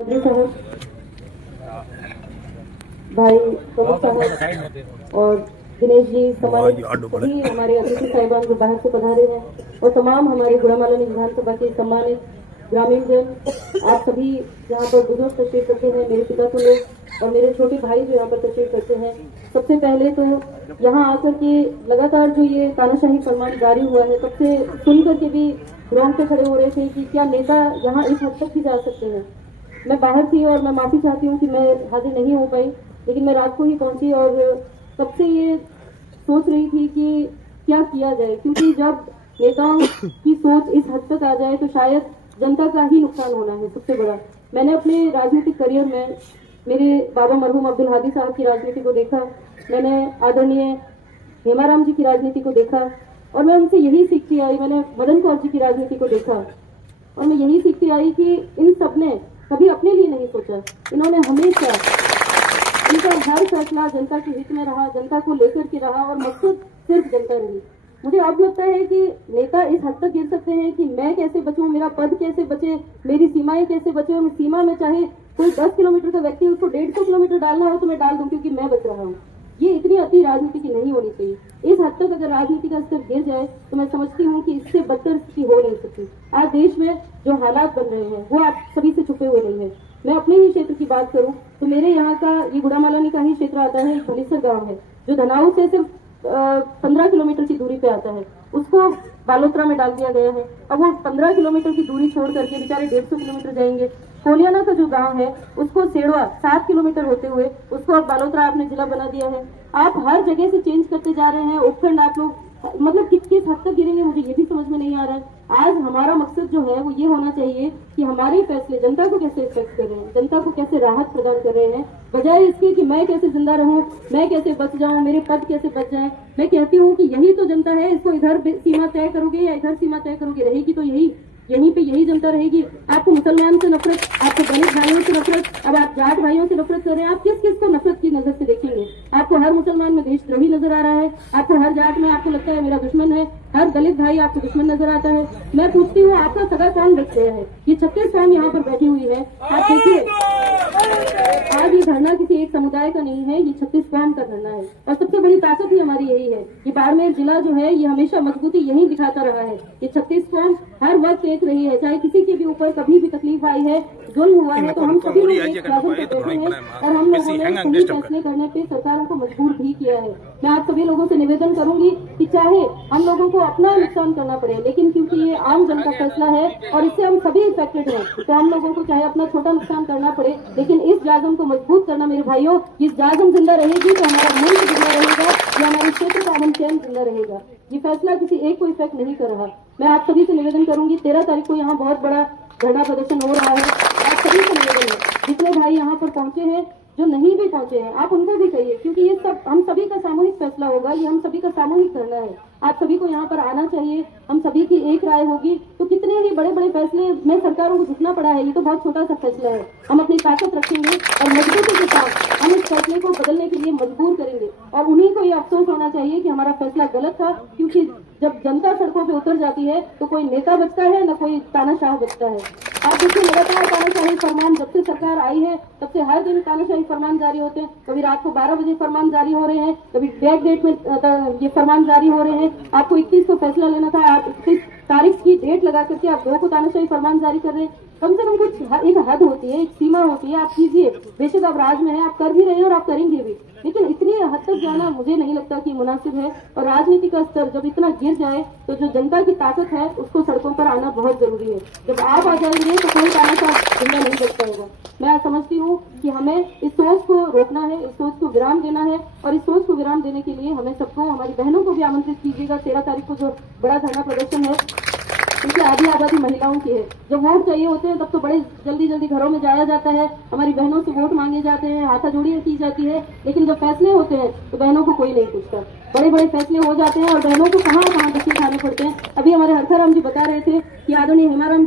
साहब, भाई प्रमुख साहब और दिनेश जी, सभी हमारे अतिथि साहिबान जो बाहर से पधारे हैं और तमाम हमारे गुड़ामालानी विधानसभा के सम्मानित ग्रामीण जन, आप सभी यहाँ पर बुजुर्ग तशरीफ करते हैं, मेरे पिता तो लोग और मेरे छोटे भाई जो यहाँ पर तशरीफ करते हैं। सबसे पहले तो यहाँ आकर के लगातार जो ये तानाशाही फरमान जारी हुआ है, तब से सुन करके भी रोंगटे खड़े हो रहे थे कि क्या नेता यहाँ इस हद तक ही जा सकते हैं। मैं बाहर थी और मैं माफी चाहती हूँ कि मैं हाजिर नहीं हो पाई, लेकिन मैं रात को ही पहुंची और तब से ये सोच रही थी कि क्या किया जाए, क्योंकि जब नेताओं की सोच इस हद तक आ जाए तो शायद जनता का ही नुकसान होना है सबसे बड़ा। मैंने अपने राजनीतिक करियर में मेरे बाबा मरहूम अब्दुल हादी साहब की राजनीति को देखा, मैंने आदरणीय हेमाराम जी की राजनीति को देखा और मैं उनसे यही सीखती आई। मैंने मदन कौर जी की राजनीति को देखा और मैं यही सीखती आई कि इन सब ने कभी अपने लिए नहीं सोचा। इन्होंने हमेशा, इनका हर फैसला जनता के हित में रहा, जनता को लेकर के रहा और मकसद सिर्फ जनता रही। मुझे अब लगता है कि नेता इस हद तक गिर सकते हैं कि मैं कैसे बचूं, मेरा पद कैसे बचे, मेरी सीमाएं कैसे बचे, और सीमा में चाहे कोई 10 किलोमीटर का व्यक्ति उसको 150 किलोमीटर डालना हो तो मैं डाल दूं क्योंकि मैं बच रहा हूँ। ये इतनी अति राजनीति की नहीं होनी चाहिए। इस हद तक अगर राजनीति का स्तर गिर जाए तो मैं समझती हूँ कि इससे बदतर स्थिति हो नहीं सकती। आज देश में जो हालात बन रहे हैं वो आप सभी से छुपे हुए नहीं है। मैं अपने ही क्षेत्र की बात करूं तो मेरे यहाँ का ये गुड़ामालानी का ही क्षेत्र आता है, भलीसर गांव है जो धनाऊ से सिर्फ 15 किलोमीटर की दूरी पे आता है, उसको बालोतरा में डाल दिया गया है। अब वो 15 किलोमीटर की दूरी छोड़ करके बेचारे 150 किलोमीटर जाएंगे। कोलियाना का जो गांव है उसको सेड़वा 7 किलोमीटर होते हुए उसको अब बालोतरा आपने जिला बना दिया है। आप हर जगह से चेंज करते जा रहे हैं, उपखंड आप लोग मतलब किस हद तक गिरेंगे मुझे ये भी समझ में नहीं आ रहा है। आज हमारा मकसद जो है वो ये होना चाहिए कि हमारे फैसले जनता को कैसे इफेक्ट कर रहे हैं, जनता को कैसे राहत प्रदान कर रहे हैं, बजाय इसके कि मैं कैसे जिंदा रहूं, मैं कैसे बच जाऊं, मेरे पद कैसे बच जाए। मैं कहती हूँ कि यही तो जनता है, इसको इधर सीमा तय करोगे या इधर सीमा तय करोगे, रहेगी तो यहीं पे यही जनता रहेगी। आपको मुसलमान से नफरत, आपको दलित भाइयों से नफरत, अब आप जाट भाइयों से नफरत कर रहे हैं। आप किस को नफरत की नजर से देखेंगे? आपको हर मुसलमान में देशद्रोही नजर आ रहा है, आपको हर जाट में आपको लगता है मेरा दुश्मन है, हर दलित भाई आपको दुश्मन नजर आता है। मैं पूछती हूँ आपका सगा कौन बच गया है? ये 36 फॉर्म यहाँ पर बैठी हुई है। आप देखिए आज ये धरना किसी एक समुदाय का नहीं है, ये 36 फॉर्म का धरना है और सबसे बड़ी ताकत ही हमारी यही है। ये बाड़मेर जिला जो है ये हमेशा मजबूती यही दिखाता रहा है। ये 36 फॉर्म हर वक्त देख रही है, चाहे किसी के भी ऊपर कभी भी तकलीफ आई है, जुल्म हुआ है तो हम सभी लोग स्वागत करते हैं और हम लोगों ने सही फैसले करने पे सरकारों को मजबूर भी किया है। मैं आप सभी लोगों से निवेदन करूंगी कि चाहे हम लोगों को अपना नुकसान करना पड़े, लेकिन क्योंकि ये आम जन का फैसला है और इससे हम सभी इफेक्टेड हैं, तो हम लोगों को चाहे अपना छोटा नुकसान करना पड़े, लेकिन इस जाजम को मजबूत करना मेरे भाइयों। ये जाजम जिंदा रहेगी तो हमारा मुल्क जिंदा रहेगा या हमारे क्षेत्र का अमन चैन जिंदा रहेगा। ये फैसला किसी एक को इफेक्ट नहीं कर रहा। मैं आप सभी से निवेदन करूंगी, 13 तारीख को यहाँ बहुत बड़ा धरना प्रदर्शन हो रहा है। आप सभी से निवेदन है, जितने भाई यहाँ पर पहुंचे हैं, जो नहीं भी पहुंचे हैं, आप उनको भी कहिए, क्योंकि ये सब हम सभी का सामूहिक फैसला होगा, ये हम सभी का सामूहिक करना है। आप सभी को यहाँ पर आना चाहिए, हम सभी की एक राय होगी तो कितने ही बड़े बड़े फैसले में सरकारों को झुकना पड़ा है, ये तो बहुत छोटा सा फैसला है। हम अपनी ताकत रखेंगे और मजबूती के साथ हम इस फैसले को बदलने के लिए मजबूर करेंगे और उन्हीं को ये अफसोस होना चाहिए कि हमारा फैसला गलत था, क्योंकि जब जनता सड़कों पे उतर जाती है तो कोई नेता बचता है न कोई तानाशाह बचता है। आप देखिए लगातार तानाशाही फरमान जब से सरकार आई है तब से हर दिन तानाशाही फरमान जारी होते हैं। कभी रात को 12 बजे फरमान जारी हो रहे हैं, कभी बैक डेट में ये फरमान जारी हो रहे हैं। आपको 31 को फैसला लेना था, आप 31 तारीख की डेट लगा करके आप 2 को तानाशाही फरमान जारी कर रहे हैं। कम से कम कुछ एक हद होती है, एक सीमा होती है। आप कीजिए, बेशक आप राज में है, आप कर भी रहे हैं और आप करेंगे भी, लेकिन इतनी हद तक जाना मुझे नहीं लगता कि मुनासिब है। और राजनीति का स्तर जब इतना गिर जाए तो जो जनता की ताकत है उसको सड़कों पर आना बहुत जरूरी है। जब आप आ जाएंगे तो कोई तानाशाह जिंदा नहीं बच पाएगा। मैं समझती हूँ कि हमें इस सोच को रोकना है, इस सोच को विराम देना है और इस सोच को विराम देने के लिए हमें सबको, हमारी बहनों को भी आमंत्रित कीजिएगा। 13 तारीख को जो बड़ा धरना प्रदर्शन है, क्योंकि आधी आबादी महिलाओं की है। जब वोट चाहिए होते हैं तब तो बड़े जल्दी घरों में जाया जाता है, हमारी बहनों से वोट मांगे जाते हैं, हाथाजोड़ी की जाती है, लेकिन जब फैसले होते हैं तो बहनों को कोई नहीं पूछता। बड़े बड़े फैसले हो जाते हैं और बहनों को कहाँ धक्के खाने पड़ते हैं। अभी हमारे हरखाराम जी बता रहे थे कि आदरणीय हेमाराम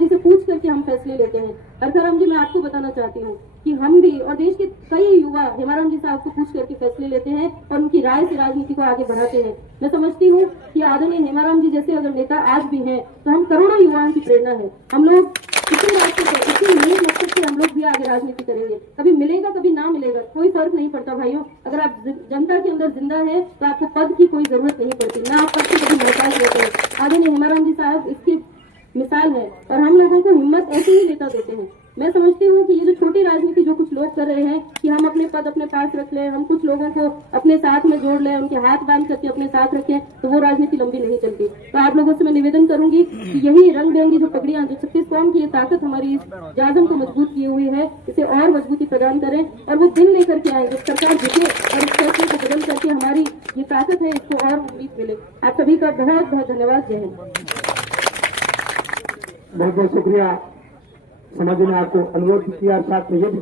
जी से पूछ करके हम फैसले लेते हैं। हरखाराम जी, मैं आपको बताना चाहती हूँ कि हम भी और देश के कई युवा हेमाराम जी साहब को पूछ करके फैसले लेते हैं और उनकी राय से राजनीति को आगे बढ़ाते हैं। मैं समझती हूँ कि आदरणीय हेमाराम जी जैसे अगर नेता आज भी हैं तो हम करोड़ों युवाओं की प्रेरणा है। हम लोग इसी रास्ते से, इसी नीक मकसद से भी आगे राजनीति करेंगे। कभी मिलेगा कभी ना मिलेगा, कोई फर्क नहीं पड़ता भाइयों। अगर आप जनता के अंदर जिंदा है तो आपको पद की कोई जरूरत नहीं पड़ती, ना आप पद से कभी मोहताज रहते हैं। आदरणीय हेमाराम जी साहब इसकी मिसाल है और हम लोगों को हिम्मत ऐसे ही नेता देते हैं। मैं समझती हूँ कि ये जो छोटी राजनीति जो कुछ लोग कर रहे हैं कि हम अपने पद अपने पास रख लें, हम कुछ लोगों को अपने साथ में जोड़ लें, उनके हाथ बांध करके अपने साथ रखें, तो वो राजनीति लंबी नहीं चलती। तो आप लोगों से मैं निवेदन करूंगी कि यही रंग बिरंगी जो पगड़ियां, जो 36 कौम की ये ताकत हमारी इस जाजम को मजबूत किए हुई है, इसे और मजबूती प्रदान करें और वो दिन लेकर के आए जब सरकार झुके और इस फैसले को बदल करके हमारी ये ताकत है इसको और उम्मीद मिले। आप सभी का बहुत बहुत धन्यवाद। जय हिंद। बहुत बहुत शुक्रिया। समाज ने आपको अनुरोध किया, साथ में ये भी